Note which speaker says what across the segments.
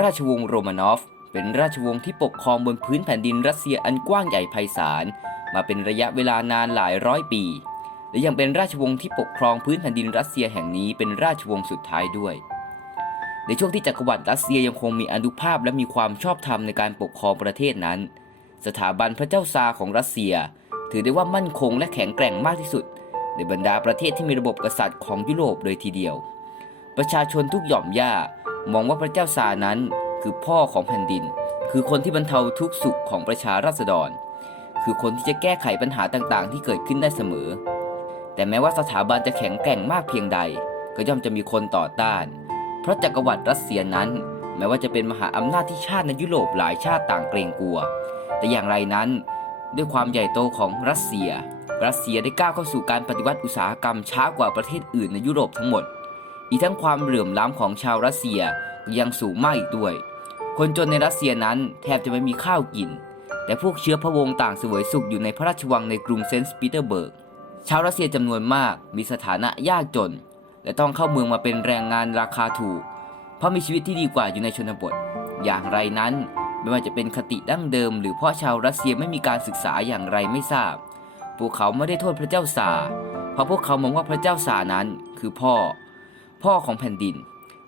Speaker 1: ราชวงศ์โรมานอฟ เป็นราชวงศ์ที่ปกครองบนพื้นแผ่นดินรัสเซียอันกว้างใหญ่ไพศาล มาเป็นระยะเวลานานหลายร้อยปี และยังเป็นราชวงศ์ที่ปกครองพื้นแผ่นดินรัสเซียแห่งนี้เป็นราชวงศ์สุดท้ายด้วย ในช่วงที่จักรวรรดิรัสเซียยังคงมีอนุภาพและมีความชอบธรรมในการปกครองประเทศนั้น สถาบันพระเจ้าซาของรัสเซีย ถือได้ว่ามั่นคงและแข็งแกร่งมากที่สุด ในบรรดาประเทศที่มีระบบกษัตริย์ของยุโรปเลยทีเดียว ประชาชนทุกหย่อมย่า มองว่าพระเจ้าซานั้น คือพ่อของแผ่นดิน คือคนที่บรรเทาทุกสุขของประชาราษฎร คือคนที่จะแก้ไขปัญหาต่างๆ ที่เกิดขึ้นได้เสมอ แต่แม้ว่าสถาบันจะแข็งแกร่งมากเพียงใด ก็ย่อมจะมีคนต่อต้าน เพราะจักรวรรดิรัสเซียนั้น แม้ว่าจะเป็นมหาอำนาจที่ชาติในยุโรปหลายชาติต่างเกรงกลัว แต่อย่างไรนั้นด้วยความใหญ่โตของรัสเซีย รัสเซียได้ก้าวเข้าสู่การปฏิวัติอุตสาหกรรมช้ากว่าประเทศอื่นในยุโรปทั้งหมด อีกทั้งความเหลื่อมล้ำของชาวรัสเซียยังสูงมากอีกด้วย คนจนในรัสเซียนั้นแทบจะไม่มีข้าวกิน แต่พวกเชื้อพระวงศ์ต่างเสวยสุขอยู่ในพระราชวังในกรุงเซนต์ปีเตอร์เบิร์ก ชาวรัสเซียจำนวนมากมีสถานะยากจน และต้องเข้าเมืองมาเป็นแรงงานราคาถูก เพราะมีชีวิตที่ดีกว่าอยู่ในชนบท อย่างไรนั้นไม่ว่าจะเป็นคติดั้งเดิม หรือเพราะชาวรัสเซียไม่มีการศึกษาอย่างไรไม่ทราบ พวกเขาไม่ได้โทษพระเจ้าซาเพราะพวกเขามองว่าพระเจ้าซานั้นคือพ่อ พ่อของแผ่นดิน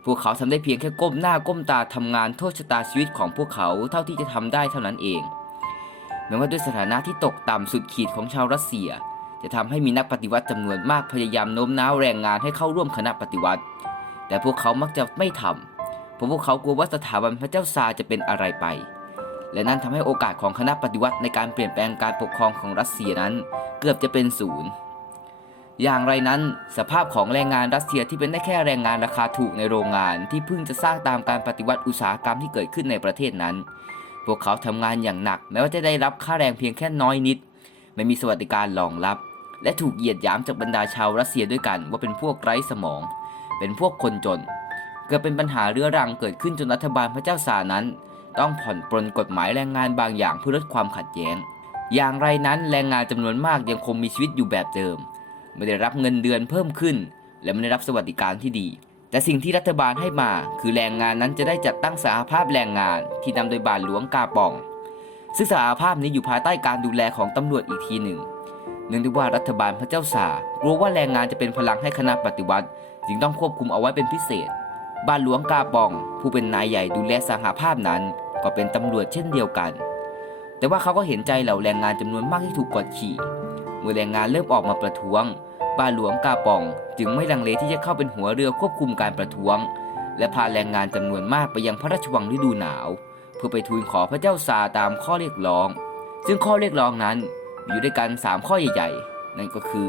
Speaker 1: พวกเขาทำได้เพียงแค่ก้มหน้าก้มตาทำงานโทษชะตาชีวิตของพวกเขาเท่าที่จะทำได้เท่านั้นเองแม้ว่าด้วยสถานะที่ตกต่ำสุดขีดของชาวรัสเซีย จะทำให้มีนักปฏิวัติจำนวนมากพยายามโน้มน้าวแรงงานให้เข้าร่วมคณะปฏิวัติ แต่พวกเขามักจะไม่ทำเพราะพวกเขากลัวว่าสถาบันพระเจ้าซาจะเป็นอะไรไปและนั่นทำให้โอกาสของคณะปฏิวัติในการเปลี่ยนแปลงการปกครองของรัสเซียนั้น เกือบจะเป็นศูนย์ อย่างไรนั้นสภาพของแรงงานรัสเซียที่เป็นได้แค่แรงงานราคาถูกในโรงงานที่เพิ่งจะสร้างตามการปฏิวัติอุตสาหกรรมที่เกิดขึ้นในประเทศนั้น พวกเขาทำงานอย่างหนัก แม้ว่าจะได้รับค่าแรงเพียงแค่น้อยนิด ไม่มีสวัสดิการรองรับ และถูกเหยียดหยามจากบรรดาชาวรัสเซียด้วยกัน ว่าเป็นพวกไร้สมอง เป็นพวกคนจน เกิดเป็นปัญหาเรื้อรังเกิดขึ้นจนรัฐบาลพระเจ้าซานั้น ต้องผ่อนปรนกฎหมายแรงงานบางอย่างเพื่อลดความขัดแย้ง อย่างไรนั้นแรงงานจำนวนมากยังคงมีชีวิตอยู่แบบเดิม ไม่ได้รับเงินเดือนเพิ่มขึ้น และไม่ได้รับสวัสดิการที่ดี แต่สิ่งที่รัฐบาลให้มา คือแรงงานนั้นจะได้จัดตั้งสหภาพแรงงาน ที่นำโดยบาทหลวงกาปอง ซึ่งสหภาพนี้อยู่ภายใต้การดูแลของตำรวจอีกทีหนึ่งเนื่องด้วยว่ารัฐบาลพระเจ้าสากลัวว่าแรงงานจะเป็นพลังให้คณะปฏิวัติ จึงต้องควบคุมเอาไว้เป็นพิเศษบ้านหลวงกาปอง ผู้เป็นนายใหญ่ดูแลสหภาพนั้น ก็เป็นตำรวจเช่นเดียวกัน แต่ว่าเขาก็เห็นใจเหล่าแรงงานจำนวนมากที่ถูกกดขี่ เมื่อแรงงานเริ่มออกมาประท้วง บ้านหลวงกาปอง จึงไม่ลังเลที่จะเข้าเป็นหัวเรือควบคุมการประท้วง และพาแรงงานจำนวนมากไปยังพระราชวังฤดูหนาว เพื่อไปทูลขอพระเจ้าซาตามข้อเรียกร้อง ซึ่งข้อเรียกร้องนั้นมีอยู่ด้วยกัน 3 ข้อใหญ่ๆ นั่นก็คือ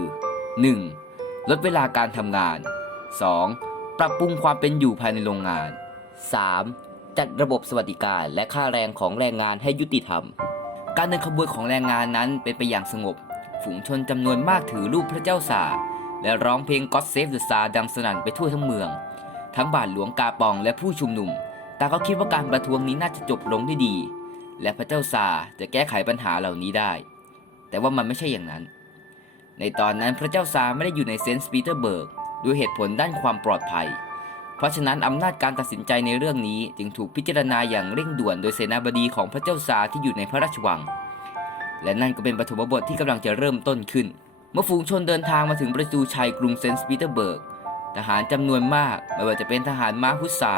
Speaker 1: 1. ลดเวลาการทำงาน 2. ปรับปรุงความเป็นอยู่ภายในโรงงาน 3. จัดระบบสวัสดิการและค่าแรงของแรงงานให้ยุติธรรม การเดินขบวนของแรงงานนั้นเป็นไปอย่างสงบ ฝูงชนจำนวนมากถือรูปพระเจ้าซาและร้องเพลง God Save the Tsar ดังสนั่นไปทั่วทั้งเมือง ทั้งบาทหลวงกาปองและผู้ชุมนุมแต่เขาคิดว่าการประท้วงนี้น่าจะจบลงได้ดี และพระเจ้าซาจะแก้ไขปัญหาเหล่านี้ได้ แต่ว่ามันไม่ใช่อย่างนั้น ในตอนนั้นพระเจ้าซาไม่ได้อยู่ในเซนต์ปีเตอร์เบิร์กด้วยเหตุผลด้านความปลอดภัย เพราะฉะนั้นอำนาจการตัดสินใจในเรื่องนี้จึงถูกพิจารณาอย่างเร่งด่วนโดยเสนาบดีของพระเจ้าซาที่อยู่ในพระราชวัง และนั่นก็เป็นปฐมบทที่กำลังจะเริ่มต้นขึ้น เมื่อฝูงชนเดินทางมาถึงประตูชัยกรุงเซนต์ปีเตอร์เบิร์ก ทหารจำนวนมากไม่ว่าจะเป็นทหารม้าฮุสซา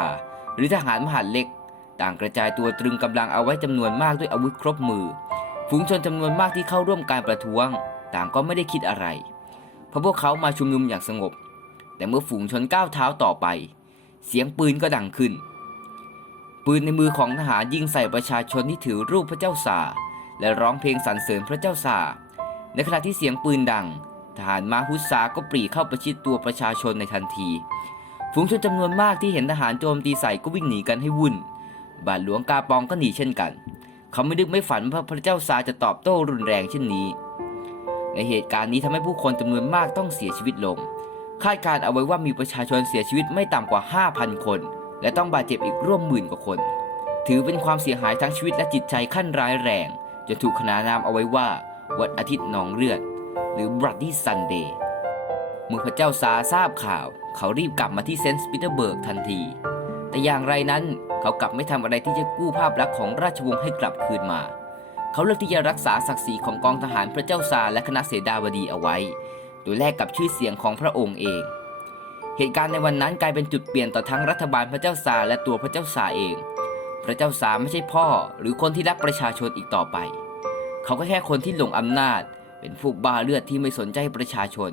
Speaker 1: หรือทหารมหาดเล็ก ต่างกระจายตัวตรึงกำลังเอาไว้จำนวนมากด้วยอาวุธครบมือ ฝูงชนจำนวนมากที่เข้าร่วมการประท้วง ต่างก็ไม่ได้คิดอะไร เพราะพวกเขามาชุมนุมอย่างสงบ แต่เมื่อฝูงชนก้าวเท้าต่อไป เสียงปืนก็ดังขึ้น ปืนในมือของทหารยิงใส่ประชาชนที่ถือรูปพระเจ้าซาร์ และร้องเพลงสรรเสริญพระเจ้าซาในขณะที่เสียงปืนดัง ทหารมาฮุสซาก็ปรีเข้าประชิดตัวประชาชนในทันที ฝูงชนจำนวนมากที่เห็นทหารโจมตีใส่ก็วิ่งหนีกันให้วุ่น บาทหลวงกาปองก็หนีเช่นกัน เขาไม่นึกไม่ฝันว่าพระเจ้าซาจะตอบโต้รุนแรงเช่นนี้ ในเหตุการณ์นี้ทำให้ผู้คนจำนวนมากต้องเสียชีวิตลง คาดการณ์เอาไว้ว่ามีประชาชนเสียชีวิตไม่ต่ำกว่า 5,000 คน และต้องบาดเจ็บอีกร่วมหมื่นกว่าคน ถือเป็นความเสียหายทั้งชีวิตและจิตใจขั้นร้ายแรง จนถูกขนานนามเอาไว้ว่า วันอาทิตย์หนองเลือด หรือ Bloody Sunday เมื่อพระเจ้าซาทราบข่าว เขารีบกลับมาที่เซนต์ปีเตอร์เบิร์กทันที แต่อย่างไรนั้นเขากลับไม่ทำอะไรที่จะกู้ภาพลักษณ์ของราชวงศ์ให้กลับคืนมา เขาเลือกที่จะรักษาศักดิ์ศรีของกองทหารพระเจ้าซาและคณะเสดาวดีเอาไว้ โดยแลกกับชื่อเสียงของพระองค์เองเหตุการณ์ในวันนั้นกลายเป็นจุดเปลี่ยนต่อทั้งรัฐบาลพระเจ้าซาและตัวพระเจ้าซาเอง พระเจ้าซาไม่ใช่พ่อหรือคนที่รักประชาชนอีกต่อไป เขาก็แค่คนที่หลงอำนาจ เป็นพวกบ้าเลือดที่ไม่สนใจประชาชน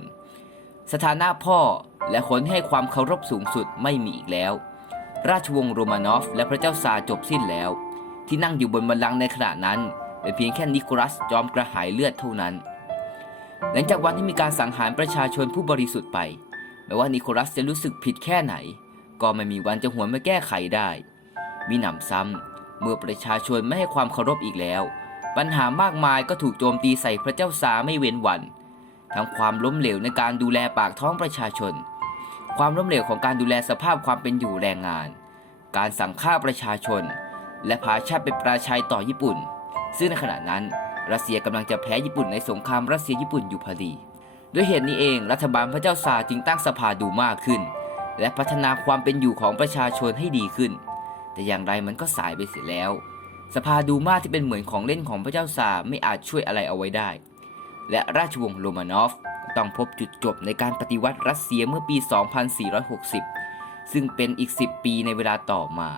Speaker 1: สถานะพ่อและคนให้ความเคารพสูงสุดไม่มีอีกแล้ว ราชวงศ์โรมานอฟ และพระเจ้าซาจบสิ้นแล้ว ที่นั่งอยู่บนบัลลังก์ในขณะนั้นเป็นเพียงแค่นิโคลัสจอมกระหายเลือดเท่านั้น หลังจากวันที่มีการสังหารประชาชนผู้บริสุทธิ์ไปแม้ว่านิโคลัสจะรู้สึกผิดแค่ไหน ก็ไม่มีวันจะหวนมาแก้ไขได้ มีหนำซ้ำเมื่อประชาชนไม่ให้ความเคารพอีกแล้ว ปัญหามากมายก็ถูกโจมตีใส่พระเจ้าซาไม่เว้นวัน ทั้งความล้มเหลวในการดูแลปากท้องประชาชน ความล้มเหลวของการดูแลสภาพความเป็นอยู่แรงงาน การสั่งฆ่าประชาชน และพาชาติเป็นปราชัยต่อญี่ปุ่น ซึ่งในขณะนั้นรัสเซียกำลังจะแพ้ญี่ปุ่นในสงครามรัสเซียญี่ปุ่นอยู่พอดีด้วยเหตุนี้เองรัฐบาลพระเจ้าซาจึงตั้งสภาดูมากขึ้น และพัฒนาความเป็นอยู่ของประชาชนให้ดีขึ้น แต่อย่างไรมันก็สายไปเสียแล้ว สภาดูมาที่เป็นเหมือนของเล่นของพระเจ้าซาไม่อาจช่วยอะไรเอาไว้ได้ และราชวงศ์โรมานอฟต้องพบจุดจบในการปฏิวัติรัสเซียเมื่อปี 2460 ซึ่งเป็นอีก 10 ปีในเวลาต่อมา